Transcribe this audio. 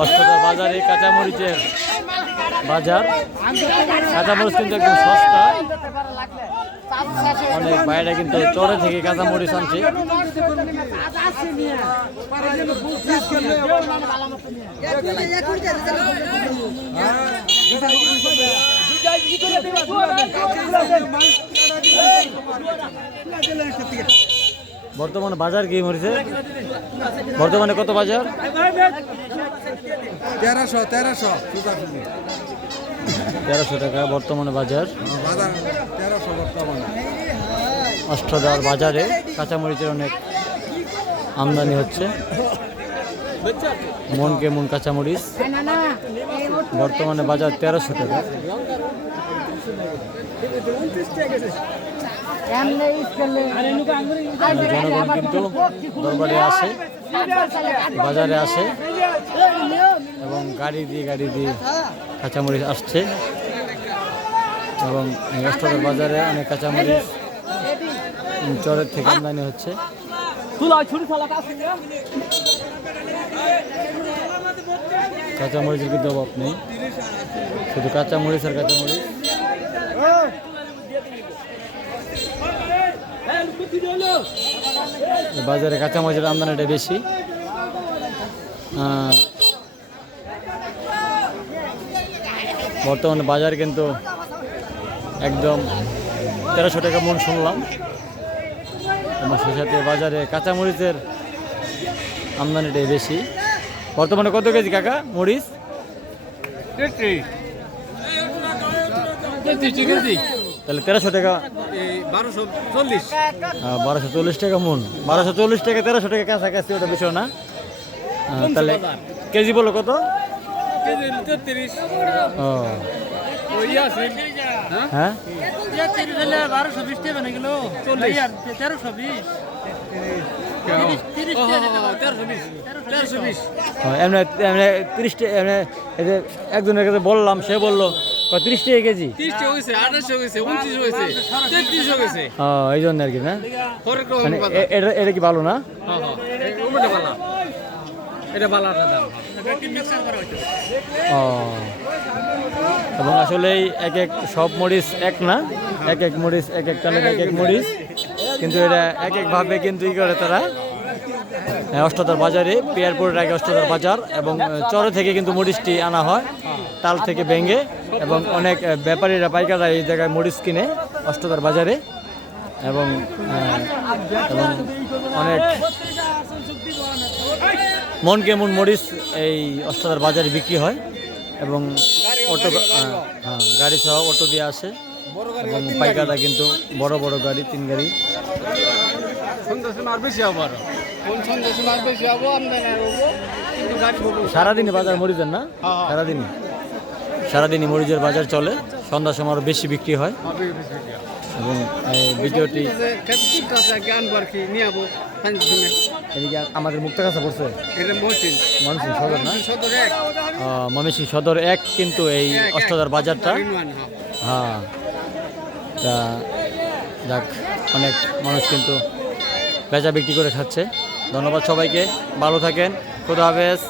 অষ্টদার বাজারে কাঁচামরিচের বাজার। কাঁচামরিচ কিন্তু একদম সস্তা। অনেক বাইরে কিন্তু চরে থেকে কাঁচামরিচ আনছে। বর্তমানে বাজার কি মরিছে? বর্তমানে কত বাজার? তেরোশো তেরোশো তেরোশো টাকা বর্তমানে বাজার। বর্তমানে। অষ্টদার বাজারে কাঁচামরিচের অনেক আমদানি হচ্ছে। মন কেমন কাঁচামরিচ। বর্তমানে বাজার তেরোশো টাকা। জনগণ কিন্তু দরবারে আসে বাজারে আসে এবং গাড়ি দিয়ে গাড়ি দিয়ে কাঁচামরিচ আসছে এবং অষ্টদার বাজারে অনেক কাঁচামরিচ চরের থেকে আমদানি হচ্ছে। কাঁচামরিচের কিন্তু অভাব নেই। শুধু কাঁচামরিচ আর কাঁচামরিচ। বাজারে কাঁচামরিচের আমদানিটা বেশি। বর্তমানে বাজার কিন্তু একদম তেরোশো টাকা মন শুনলাম। এবং সেই সাথে বাজারে কাঁচামরিচের আমদানিটাই বেশি। বর্তমানে কত কেজি কাকা মরিচ? তাহলে তেরোশো টাকা? বারোশো চল্লিশ আহ, বারোশো চল্লিশ টাকা মন। বারোশো চল্লিশ টাকা তেরোশো টাকা কাছাকাছি ওটা বিষয় না? তাহলে কেজি বলো কত? ও। হ্যাঁ? বারোশো বিশ টাকা কিলো তেরোশো বিশ। তিরিশ বিশ। একজনের কাছে বললাম সে বলল কয় তিরিশ টাকা কেজি? তিরিশটা হয়েছে আঠাশশো হয়েছে উনত্রিশ হয়েছে তেত্রিশশো হয়েছে ও এই জন্য আর কি না? মানে এটা এটা কি ভালো না? এটা ভালো। এটা ভালো দাম। ও। এবং আসলে এক এক সব মরিচ এক না? এক এক মরিচ এক এক কালের এক এক মরিচ। কিন্তু এটা এক একভাবে কিন্তু ই করে তারা। হ্যাঁ, অষ্টদার বাজারে পেয়ারপুরের আগে অষ্টদার বাজার এবং চরে থেকে কিন্তু মরিচটি আনা হয় তাল থেকে ভেঙে এবং অনেক ব্যাপারীরা পাইকাররা এই জায়গায় মরিচ কিনে অষ্টদার বাজারে এবং এবং অনেক মন কেমন মরিচ এই অষ্টদার বাজারে বিক্রি হয় এবং অটো হ্যাঁ, হ্যাঁ, গাড়ি সহ অটো দিয়ে আসে এবং পাইকাররা কিন্তু বড় বড় গাড়ি তিন গাড়ি সন্ধ্যা সময় বেশি হব আরও? কোন সন্ধ্যা সময় বেশি হব আমদানি হব কিন্তু গাড়ি সারাদিনই বাজার মরিচের না? হ্যাঁ। সারাদিনই? সারাদিনই মরিচের বাজার চলে সন্ধ্যার সময় আরও বেশি বিক্রি হয়। এবং ভিডিওটি এদিকে আমাদের মুক্ত কাছা পড়ছে। ময়মনসিংহ সদর না? এক। সদর এক কিন্তু এই অষ্টদার বাজারটা হ্যাঁ। হ্যাঁ। তা যাক অনেক মানুষ কিন্তু বেচা বিক্রি করে খাচ্ছে। ধন্যবাদ সবাইকে। ভালো থাকেন। খুদা হাফেজ।